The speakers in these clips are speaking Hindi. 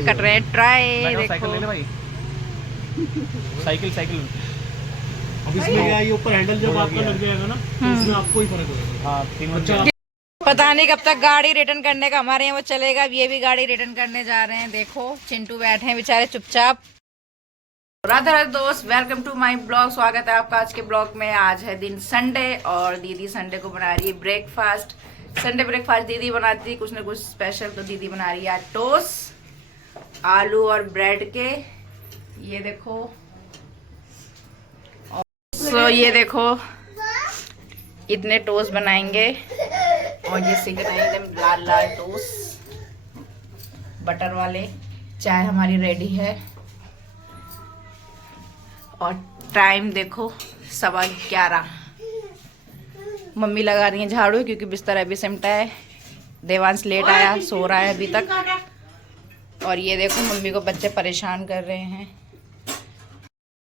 कट रहे हैं ट्राई। देखो साइकिल ले ले भाई, साइकिल साइकिल। अब इसमें क्या है, ये ऊपर हैंडल जब आपका लग जाएगा ना तो उसमें आपको ही फर्क होगा। हाँ तीनों। अच्छा पता नहीं कब तक गाड़ी रिटर्न करने का हमारे यहाँ वो चलेगा। अब ये भी गाड़ी रिटर्न करने जा रहे हैं। देखो चिंटू बैठे हैं बेचारे चुपचाप। राधे राधे दोस्त, वेलकम टू माय ब्लॉग। स्वागत है आपका आज के ब्लॉग में। आज है दिन संडे और दीदी संडे को बना रही है ब्रेकफास्ट। संडे ब्रेकफास्ट दीदी बनाती है कुछ ना कुछ स्पेशल, तो दीदी बना रही है टोस्ट आलू और ब्रेड के। ये देखो, तो ये देखो इतने टोस्ट बनाएंगे और ये सिंह एकदम लाल लाल टोस्ट बटर वाले। चाय हमारी रेडी है और टाइम देखो 11:15। मम्मी लगा रही है झाड़ू क्योंकि बिस्तर अभी सिमटा है। देवांश लेट आया, सो रहा है अभी तक। और ये देखो मम्मी को बच्चे परेशान कर रहे हैं।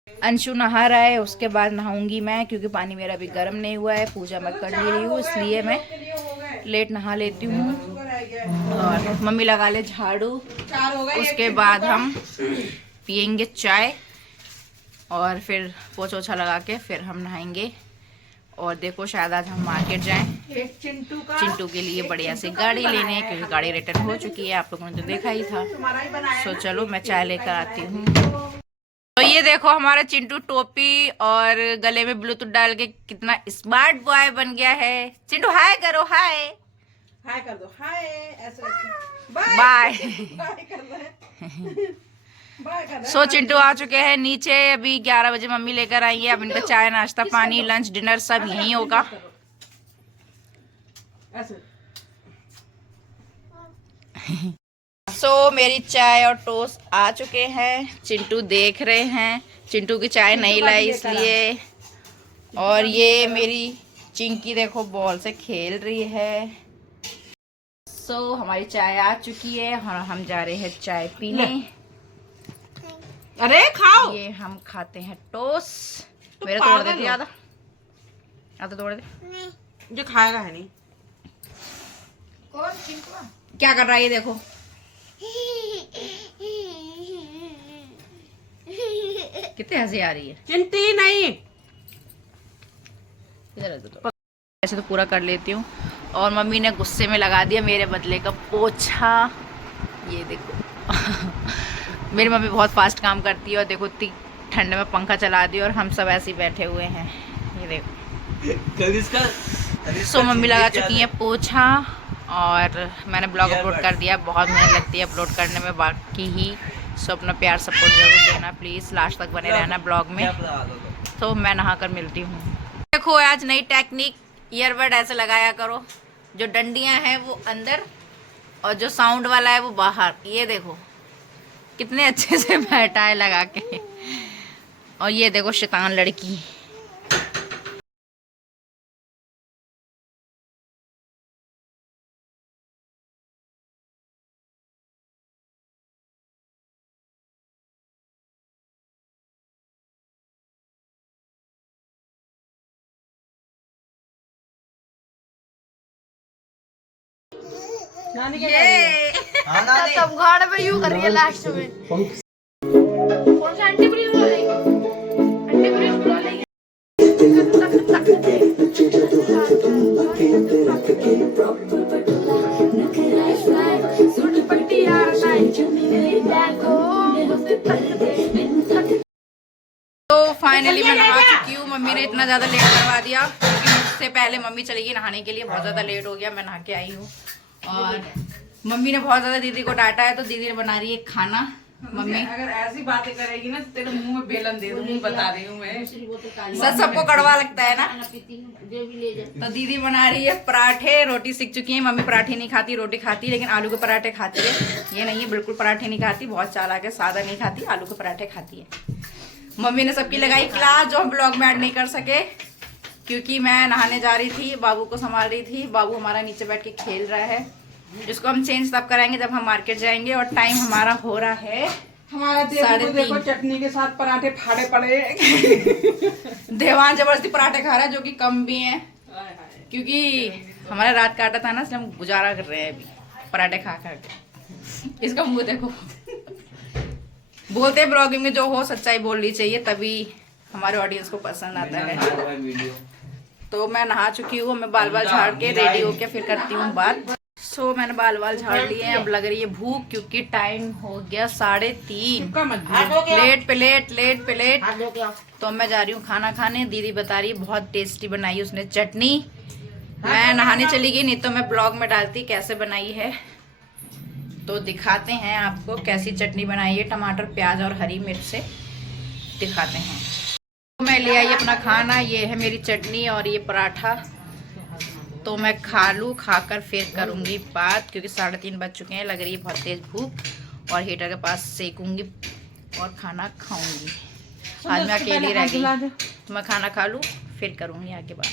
अंशु नहा रहा है, उसके बाद नहाऊंगी मैं क्योंकि पानी मेरा अभी गर्म नहीं हुआ है। पूजा मैं कर ले रही हूँ इसलिए मैं लेट नहा लेती हूँ। और मम्मी लगा ले झाड़ू, उसके बाद हम पियेंगे चाय और फिर पोछा ओछा लगा के फिर हम नहाएंगे। और देखो शायद आज हम मार्केट जाएं चिंटू के लिए बढ़िया सी गाड़ी लेने, क्योंकि गाड़ी रिटर्न हो चुकी है। आप लोगों ने तो देखा ही था। सो चलो मैं चाय लेकर आती हूँ। तो ये देखो हमारा चिंटू टोपी और गले में ब्लूटूथ डाल के कितना स्मार्ट बॉय बन गया है। चिंटू हाय करो, हाय हाय कर दो, हाय ऐसे बाय। बाय कर रहे हैं, बाय कर रहे सो चिंटू आ चुके हैं नीचे। अभी 11 बजे मम्मी लेकर आई है। अब इनका चाय नाश्ता पानी लंच डिनर सब यहीं होगा। ऐसे। सो मेरी चाय और टोस्ट आ चुके हैं। चिंटू देख रहे हैं, चिंटू की चाय नहीं लाई इसलिए। और ये मेरी चिंकी देखो बॉल से खेल रही है। सो हमारी चाय आ चुकी है और हम जा रहे हैं चाय पीने। अरे खाओ। ये हम खाते हैं टोस्ट। मेरे तोड़ देती आधा आधा तोड़ दे। जो खाएगा है नहीं। कौन चिंटू क्या कर रहा है ये देखो। कितनी हंसी आ रही है। चिंटी नहीं। ऐसे तो पूरा कर लेती हूँ। और मम्मी ने गुस्से में लगा दिया मेरे बदले का पोछा। ये देखो मेरी मम्मी बहुत फास्ट काम करती है और देखो इतनी ठंड में पंखा चला दिया और हम सब ऐसे ही बैठे हुए हैं। ये देखो सो मम्मी लगा चुकी है पोछा और मैंने ब्लॉग अपलोड कर दिया। बहुत मेहनत लगती है अपलोड करने में बाकी ही। सो अपना प्यार सपोर्ट जरूर देना प्लीज़। लास्ट तक बने रहना ब्लॉग में। तो मैं नहा कर मिलती हूँ। देखो आज नई टेक्निक, ईयरबड ऐसे लगाया करो, जो डंडियाँ हैं वो अंदर और जो साउंड वाला है वो बाहर। ये देखो कितने अच्छे से बैठा है लगा के। और ये देखो शैतान लड़की। नानी के तब घाड़ पे यूं कर रही है लास्ट में। कौन सा आंटी ब्रीज बोल रही है? आंटी ब्रीज बोल रही है। तो फाइनली मैं नहा चुकी हूँ। मम्मी ने इतना ज़्यादा लेट करवा दिया क्योंकि मुझसे पहले मम्मी चली गई नहाने के लिए। बहुत ज़्यादा लेट हो गया, मैं नहा के आई हूँ। और मम्मी ने बहुत ज़्यादा दीदी को डांटा है तो दीदी ने बना रही है खाना। मम्मी अगर ऐसी बातें करेगी ना तो तेरे मुंह में बेलन दे दूंगी, बता रही हूँ मैं। सच सबको कड़वा लगता है ना। तो दीदी बना रही है पराठे। रोटी सीख चुकी है मम्मी। पराठे नहीं खाती, रोटी खाती, लेकिन आलू के पराठे खाती है। ये नहीं है बिल्कुल पराठे नहीं खाती, बहुत चालाक है। सादा नहीं खाती, आलू के पराठे खाती है। मम्मी ने सबकी लगाई क्लास जो हम ब्लॉग में ऐड नहीं कर सके क्योंकि मैं नहाने जा रही थी, बाबू को संभाल रही थी। बाबू हमारा नीचे बैठ के खेल रहा है, जिसको हम चेंज तब कराएंगे जब हम मार्केट जाएंगे। और टाइम हमारा हो रहा है हमारा देखो चटनी के साथ पराठे फाड़े पड़े। देवान जबरदस्ती पराठे खा रहा है, जो कि कम भी हैं क्योंकि हमारा रात काटा था ना, इसलिए हम गुजारा कर रहे हैं अभी पराठे खा खा के। इसका मुंह देखो बोलते हैं ब्लॉगिंग में जो हो सच्चाई बोलनी चाहिए, तभी हमारे ऑडियंस को पसंद आता है। तो मैं नहा चुकी हूँ, मैं बाल झाड़ के रेडी होके फिर करती हूँ बात। सो मैंने बाल झाड़ लिए हैं। अब लग रही है भूख क्योंकि टाइम हो गया 3:30। लेट। तो मैं जा रही हूँ खाना खाने। दीदी बता रही है बहुत टेस्टी बनाई उसने चटनी। मैं नहाने चली गई, नहीं तो मैं ब्लॉग में डालती कैसे बनाई है। तो दिखाते हैं आपको कैसी चटनी बनाई है, टमाटर प्याज और हरी मिर्च से दिखाते हैं। तो मैं ले आई अपना खाना, ये है मेरी चटनी और ये पराठा। तो मैं खा लूँ, खाकर फिर करूँगी बात क्योंकि 3:30 बज चुके हैं। लग रही है बहुत तेज़ भूख और हीटर के पास सेकूँगी और खाना खाऊँगी। आज मैं अकेली रह गई, तो मैं खाना खा लूँ फिर करूँगी आगे बात।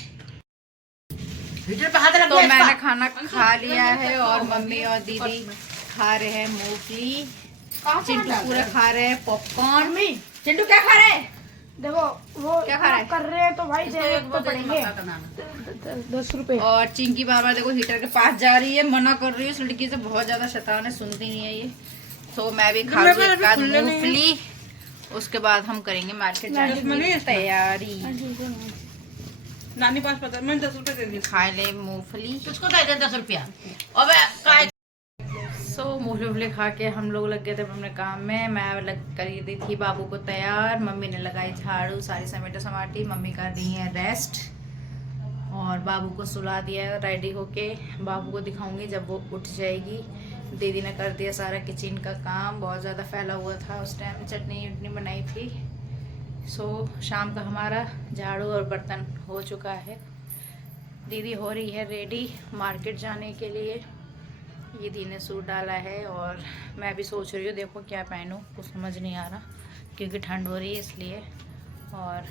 तो मैंने खाना खा लिया है और मम्मी और दीदी खा रहे हैं मूंगफली। चिंटू पूरा खा रहे हैं पॉपकॉर्न। चिंटू क्या खा रहे हैं? देखो वो क्या खा रहा है? कर रहे हैं तो भाई देने तो पड़ेंगे 10 रुपए। और चिंकी बार देखो हीटर के पास जा रही है, मना कर रही है उस लड़की से, बहुत ज्यादा शैतान है, सुनती नहीं है ये। तो मैं भी खा लूँ एक आध मूंगफली, उसके बाद हम करेंगे मार्केट जाने की तैयारी। नानी पास पता मैं 10 रुपए दे दी। खा ले मूंगफली। उसको दे दे 10 रुपया। सो मूंगफली खा के हम लोग लग गए थे अपने काम में। मैं लग करी दी थी बाबू को तैयार, मम्मी ने लगाई झाड़ू, सारी समेटा समाटी। मम्मी कर रही है रेस्ट और बाबू को सुला दिया रेडी होके। बाबू को दिखाऊंगी जब वो उठ जाएगी। दीदी ने कर दिया सारा किचन का काम, बहुत ज़्यादा फैला हुआ था उस टाइम, चटनी उटनी बनाई थी। सो शाम का हमारा झाड़ू और बर्तन हो चुका है। दीदी हो रही है रेडी मार्केट जाने के लिए। ये दी ने सूट डाला है और मैं भी सोच रही हूँ देखो क्या पहनूँ, कुछ समझ नहीं आ रहा क्योंकि ठंड हो रही है इसलिए। और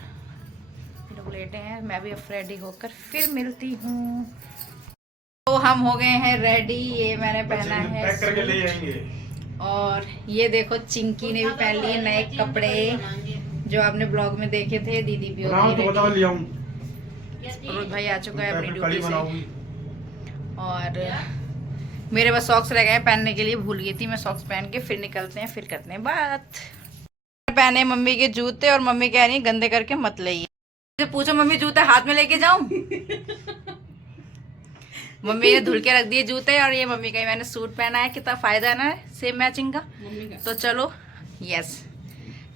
लोग लेटे हैं, मैं भी अब रेडी होकर फिर मिलती हूँ। तो हम हो गए हैं रेडी। ये मैंने पहना है सूट और ये देखो चिंकी ने भी पहन लिए नए कपड़े जो आपने ब्लॉग में देखे थे। दीदी भी हो गई। रोहित भाई आ चुका है अपनी ड्यूटी से और मेरे पास सॉक्स रह गए पहनने के लिए, भूल गई थी मैं सॉक्स पहन के। फिर निकलते हैं, फिर करते हैं बात। पहने मम्मी के जूते और मम्मी कह रही है गंदे करके मत लाइए। पूछो मम्मी जूते हाथ में लेके जाऊं? मम्मी ने धुल के रख दिए जूते और ये मम्मी का मैंने सूट पहना है, कितना फायदा है ना सेम मैचिंग का। तो चलो यस,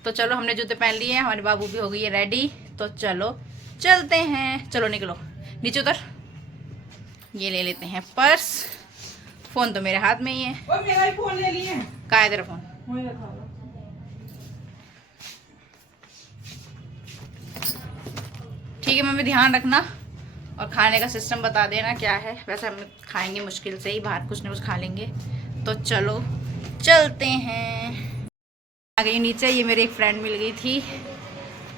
तो चलो हमने जूते पहन लिए हैं, हमारे बाबू भी हो गई है रेडी। तो चलो चलते हैं, चलो निकलो नीचे उतर। ये ले लेते हैं पर्स, फोन तो मेरे हाथ में ही है। वो मेरा ही फोन ले लिए। कहाँ है तेरा फोन? वही रखा हुआ। ठीक है मम्मी ध्यान रखना और खाने का सिस्टम बता देना क्या है। वैसे हम खाएंगे मुश्किल से ही, बाहर कुछ न कुछ खा लेंगे। तो चलो चलते हैं। आ गई नीचे, ये मेरी एक फ्रेंड मिल गई थी।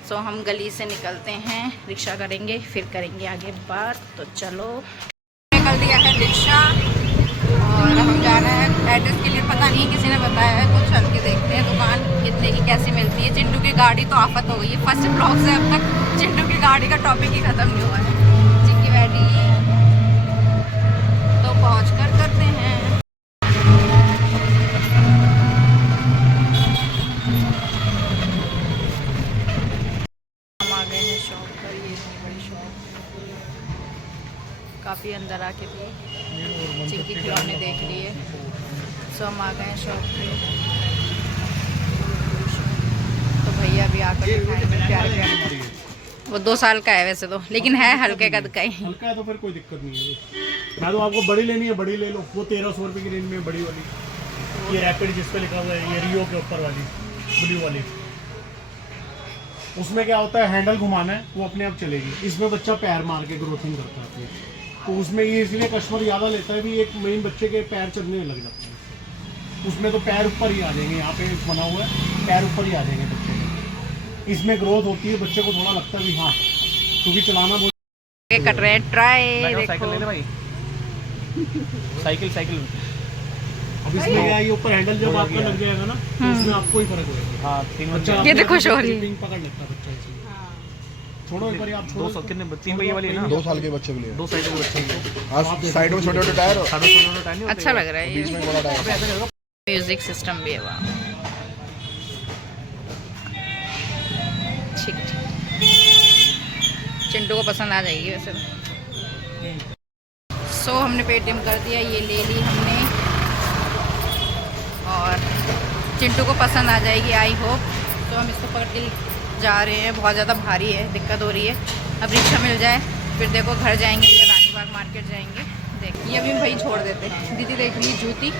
सो हम गली से निकलते हैं, रिक्शा करेंगे फिर करेंगे आगे बात। तो चलो निकल दिया है रिक्शा और हम जा रहे हैं एड्रेस के लिए, पता नहीं किसी ने बताया है। तो चल के देखते हैं दुकान कितने की कैसी मिलती है। चिंटू की गाड़ी तो आफत हो गई है, फर्स्ट ब्लॉग से अब तक चिंटू की गाड़ी का टॉपिक ही खत्म नहीं हुआ है। चिंकी बैठी तो पहुँच कर करते हैं। हम आ गए हैं शॉप पर, ये इतनी बड़ी शॉप, काफ़ी अंदर आके भी चिंकी खिलौने देख लिए। सो हम आ गए हैं शॉप पे। तो भैया भी आकर दिखाएंगे प्यारे प्यारे। वो 2 साल का है वैसे तो, लेकिन है हल्के कद का ही। हल्का है तो फिर कोई दिक्कत नहीं है। मैं तो आपको बड़ी लेनी है बड़ी ले लो, वो 1300 रुपये की रेंज में बड़ी वाली। ये रैपिड जिस पे लिखा हुआ है, ये रियो के ऊपर वाली ब्लू वाली। उसमें क्या होता है, हैंडल घुमाना है वो अपने आप चलेगी। इसमें बच्चा पैर मार के ग्रोथिंग करता है, तो उसमें ये इसलिए कस्टमर ज़्यादा लेता है भी एक मेन बच्चे के पैर चलने लग जाते हैं। उसमें तो पैर ऊपर ही आ जाएंगे, यहाँ पे बना हुआ है पैर ऊपर ही आ जाएंगे बच्चे के। इसमें ग्रोथ होती है, बच्चे को थोड़ा लगता है भी हाँ क्योंकि चलाना बहुत कर रहे हैं ट्राई। साइकिल ले ले भाई, साइकिल। अब इसमें क्या है, ये ऊपर हैंडल जब आपका लग जाएगा ना तो उसमें आपको ही फर्क होगा। हाँ 3 बच्चा ये देखो खुश हो रही है। पिंग पकड़ लेता है बच्चा इसमें। छोड़ो एक बार आप छोड़ो। 2 कितने 3 पहिए वाली है ना, 2 साल के बच्चे के लिए। 2 साइड के बच्चे को। आज साइड में छोटे छोटे टायर और साढ़े 16 टाइम नहीं होते। अच्छा लग रहा है बीच ये। में बड़ा टायर। म्यूजिक सिस्टम भी है वहाँ। ठीक ठीक, चिंटू को पसंद आ जाएगी वैसे। सो हमने पेटीएम कर दिया, ये ले ली हमने और चिंटू को पसंद आ जाएगी आई होप। तो हम इसको पकड़ के जा रहे हैं, बहुत ज़्यादा भारी है, दिक्कत हो रही है। अब रिक्शा मिल जाए फिर देखो घर जाएंगे या रानी बाग मार्केट जाएंगे। देखिए अभी भाई छोड़ देते हैं। दीदी देख रही है जूती,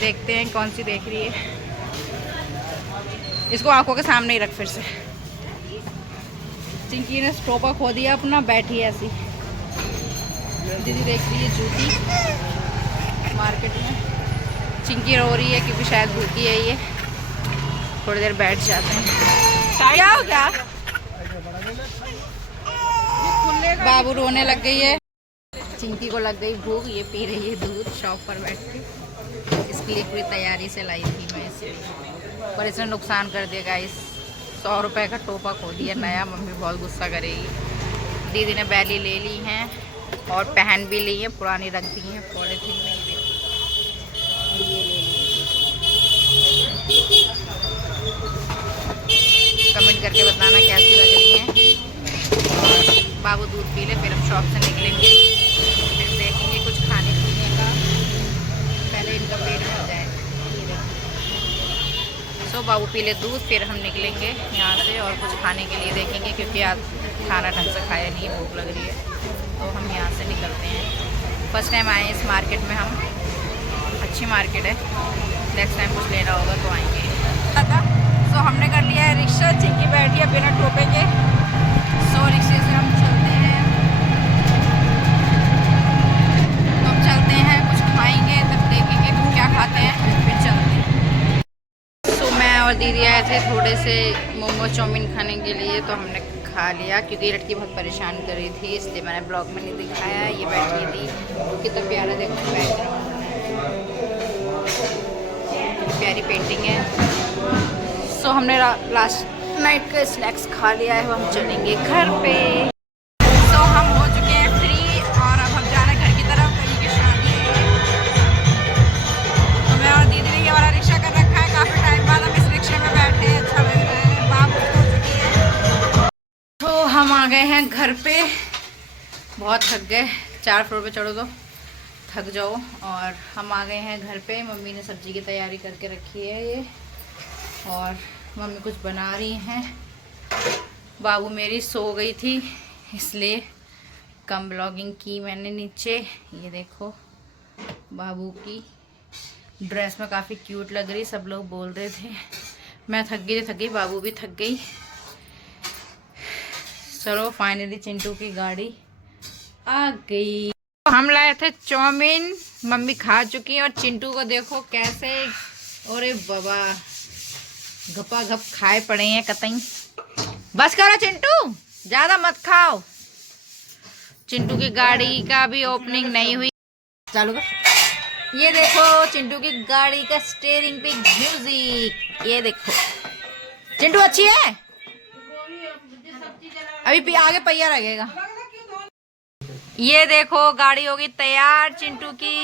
देखते हैं कौन सी देख रही है। इसको आंखों के सामने ही रख फिर से। चिंकी ने स्टोपा खो दिया अपना, बैठी है ऐसी। दीदी देख रही है जूती मार्केट में। चिंकी रो रही है क्योंकि शायद भूखी है ये। थोड़ी देर बैठ जाते हैं। क्या हो गया? बाबू रोने लग गई है। चिंकी को लग गई भूख, ये पी रही है दूध शॉप पर बैठ के। इसके लिए पूरी तैयारी से लाई थी मैं इसे, पर इसने नुकसान कर दिया गाइस। 100 रुपये का टोपा खो दिया नया। मम्मी बहुत गुस्सा करेगी। दीदी ने बैली ले ली हैं और पहन भी ली है, पुरानी रख दी है पॉलीथीन में। कमेंट करके बताना कैसी लग रही हैं। और बाबू दूध पी ले फिर हम शॉप से निकलेंगे, फिर देखेंगे कुछ खाने पीने का। पहले इनका पेट भर जाए। सो बाबू पी ले दूध, फिर हम निकलेंगे यहाँ से और कुछ खाने के लिए देखेंगे, क्योंकि आज खाना ढंग से खाया नहीं, भूख लग रही है। तो हम यहाँ से निकलते हैं। फर्स्ट टाइम आए इस मार्केट में हम, अच्छी मार्केट है। नेक्स्ट टाइम कुछ लेना होगा तो आएंगे। सो हमने कर लिया है रिक्शा, चिंकी बैठी है बिना टोपे के। सो रिक्शे से हम चलते हैं, तो हम चलते हैं, कुछ खाएंगे तब देखेंगे तुम क्या खाते हैं, फिर चलते हैं। सो मैं और दीदी आए थे थोड़े से मोमो चाउमीन खाने के लिए, तो हमने खा लिया क्योंकि लड़की बहुत परेशान कर रही थी, इसलिए मैंने ब्लॉग में नहीं दिखाया। ये बैठी थी, कितना प्यारा देखो बैकग्राउंड, प्यारी पेंटिंग है। सो हमने लास्ट नाइट का स्नैक्स खा लिया है, हम चलेंगे घर पे। सो हम हो चुके हैं फ्री और अब हम जा रहे हैं घर की तरफ। कहीं की शादी है, तो मैं और दीदी ने ये वाला रिक्शा कर रखा है। काफ़ी टाइम बाद हम इस रिक्शे में बैठे हैं, अच्छा लग रहा है। बाप हो चुकी है। तो हम आ गए हैं घर पे, बहुत थक गए। 4 फ्लोर पे चढ़ो तो थक जाओ। और हम आ गए हैं घर पे। मम्मी ने सब्जी की तैयारी करके रखी है ये, और मम्मी कुछ बना रही हैं। बाबू मेरी सो गई थी इसलिए कम ब्लॉगिंग की मैंने नीचे। ये देखो बाबू की ड्रेस में काफ़ी क्यूट लग रही, सब लोग बोल रहे थे। मैं थक गई, बाबू भी थक गई। चलो फाइनली चिंटू की गाड़ी आ गई। हम लाए थे चाउमीन, मम्मी खा चुकी है। और चिंटू को देखो कैसे, अरे बाबा घपा घप खाए पड़े हैं कतई। बस करो चिंटू, ज्यादा मत खाओ। चिंटू की गाड़ी का भी ओपनिंग नहीं हुई, चालू कर। ये देखो चिंटू की गाड़ी का स्टीयरिंग पे म्यूजिक, ये देखो। चिंटू अच्छी है, अभी आगे पहिया लगेगा। ये देखो गाड़ी होगी तैयार चिंटू की।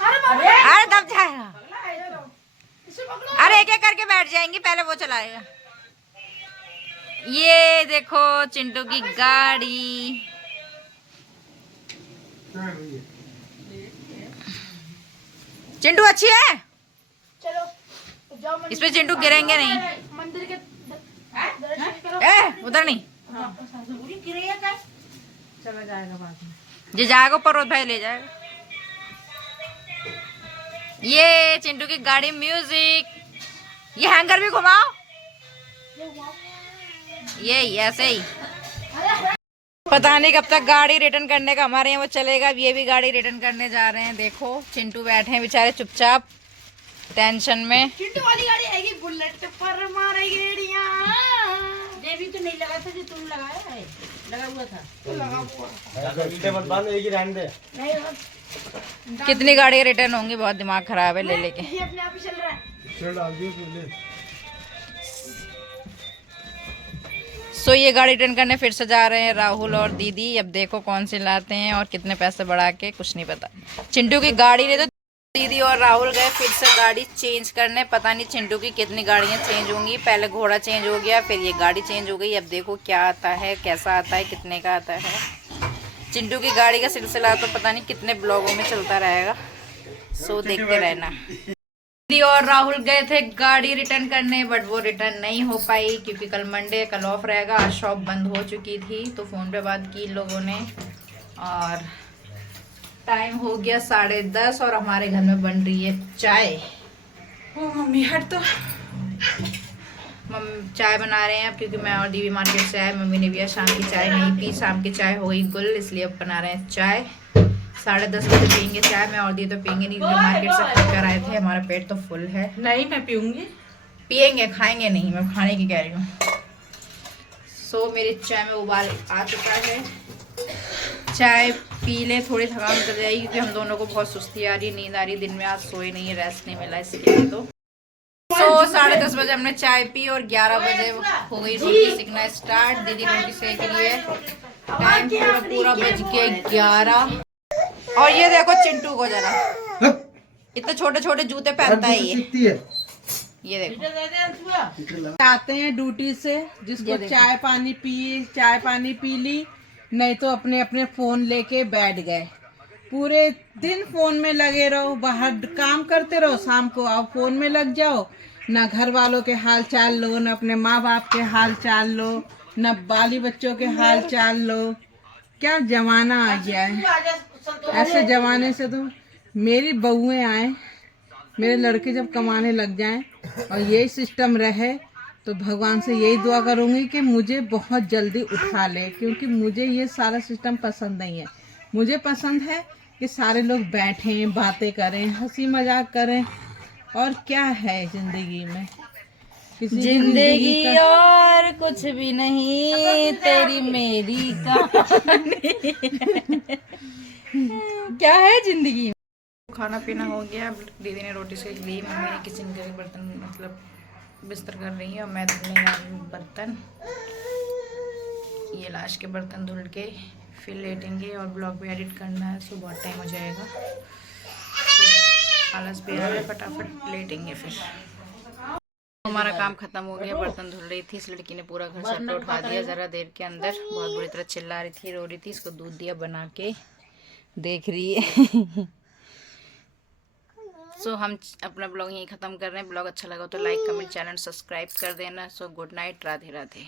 अरे दब जाएगा। अरे एक एक करके बैठ जाएंगी, पहले वो चलाएगा। ये देखो चिंटू की गाड़ी। चिंटू अच्छी है, चलो जाओ इस पे चिंटू गिरेंगे नहीं। मंदिर के उधर नहीं, चला जाएगा बाद में। जे जाएगा पर्वत भाई ले जाएगा। ये चिंटू की गाड़ी म्यूजिक। ये हैंगर भी घुमाओ, ये ऐसे ही। पता नहीं कब तक गाड़ी रिटर्न करने का हमारे यहाँ वो चलेगा। ये भी गाड़ी रिटर्न करने जा रहे हैं। देखो चिंटू बैठे हैं बेचारे चुपचाप टेंशन में। चिंटू वाली गाड़ी आएगी, बुलेट पर मारे गेड़ियां। ये भी तो नहीं लगा था जो तुम लगाया है, लगा हुआ था। कितनी गाड़ी रिटर्न होंगी, बहुत दिमाग खराब है ले लेके। ये अपने आप ही चल रहा है। सो ये गाड़ी रिटर्न करने फिर से जा रहे हैं राहुल और दीदी। अब देखो कौन सी लाते हैं और कितने पैसे बढ़ा के, कुछ नहीं पता। चिंटू की गाड़ी ने तो दीदी और राहुल गए फिर से गाड़ी चेंज करने। पता नहीं चिंटू की कितनी गाड़ियाँ चेंज होंगी। पहले घोड़ा चेंज हो गया, फिर ये गाड़ी चेंज हो गई। अब देखो क्या आता है, कैसा आता है, कितने का आता है। चिंटू की गाड़ी का सिलसिला तो पता नहीं कितने ब्लॉगों में चलता रहेगा, सो देखते रहना। दीदी और राहुल गए थे गाड़ी रिटर्न करने, बट वो रिटर्न नहीं हो पाई क्योंकि कल मंडे, कल ऑफ रहेगा। आज शॉप बंद हो चुकी थी, तो फ़ोन पे बात की इन लोगों ने और टाइम हो गया 10:30 और हमारे घर में बन रही है चाय। ओ मम्मी हट तो। चाय बना रहे हैं अब क्योंकि मैं और दीदी मार्केट से आए। मम्मी ने भी आज शाम की चाय नहीं पी, शाम की चाय हो गई गुल, इसलिए अब बना रहे हैं चाय। 10:30 बजे पियेंगे चाय। मैं और दीदी तो पियेंगे नहीं क्योंकि मार्केट से खा कर आए थे, हमारा पेट तो फुल है। नहीं मैं पीऊंगी। पियेंगे, खाएंगे नहीं, मैं खाने की कह रही हूँ। सो मेरी चाय में उबाल आ चुका है। चाय पी ले, थोड़ी थकान उतर जाएगी क्योंकि हम दोनों को बहुत सुस्ती आ रही है, नींद आ रही है। दिन में आज सोए नहीं, रेस्ट नहीं मिला इसके लिए। तो 10:30 बजे हमने चाय पी और 11 बजे हो गई रोटी सीखना स्टार्ट। दीदी रोटी सेक रही है। टाइम पूरा बज गया 11। और ये देखो चिंटू को जरा, इतने छोटे छोटे जूते पहनता है ये देखो। आते हैं ड्यूटी से, जिसको चाय पानी पी ली, नहीं तो अपने अपने फोन लेके बैठ गए। पूरे दिन फोन में लगे रहो, बाहर काम करते रहो, शाम को आओ फोन में लग जाओ। ना घर वालों के हाल चाल लो, न अपने माँ बाप के हाल चाल लो, न बाली बच्चों के हाल चाल लो। क्या जमाना आ गया है। ऐसे जमाने से तो मेरी बहुएं आए, मेरे लड़के जब कमाने लग जाएं और यही सिस्टम रहे तो भगवान से यही दुआ करूंगी कि मुझे बहुत जल्दी उठा ले, क्योंकि मुझे ये सारा सिस्टम पसंद नहीं है। मुझे पसंद है कि सारे लोग बैठें, बातें करें, हंसी मजाक करें। और क्या है जिंदगी में, जिंदगी और कुछ भी नहीं, तेरी मेरी कहानी। क्या है जिंदगी में। खाना पीना हो गया। अब दीदी ने रोटी सेक ली, मम्मी ने किचन के बर्तन मतलब बिस्तर कर रही है और मैं धुलने जा रही हूँ बर्तन। ये लास्ट के बर्तन धुल के फिर लेटेंगे और ब्लॉग भी एडिट करना है, सो बहुत टाइम हो जाएगा। आलस भी आ रहा है, फटाफट लेटेंगे फिर। हमारा काम खत्म हो गया। बर्तन धुल रही थी, इस लड़की ने पूरा घर से उठा दिया जरा देर के अंदर। बहुत बुरी तरह चिल्ला रही थी, रो रही थी। इसको दूध दिया बना के, देख रही है। सो हम अपना ब्लॉग यहीं ख़त्म कर रहे हैं। ब्लॉग अच्छा लगा तो लाइक कमेंट चैनल सब्सक्राइब कर देना। So good night, Radhe Radhe.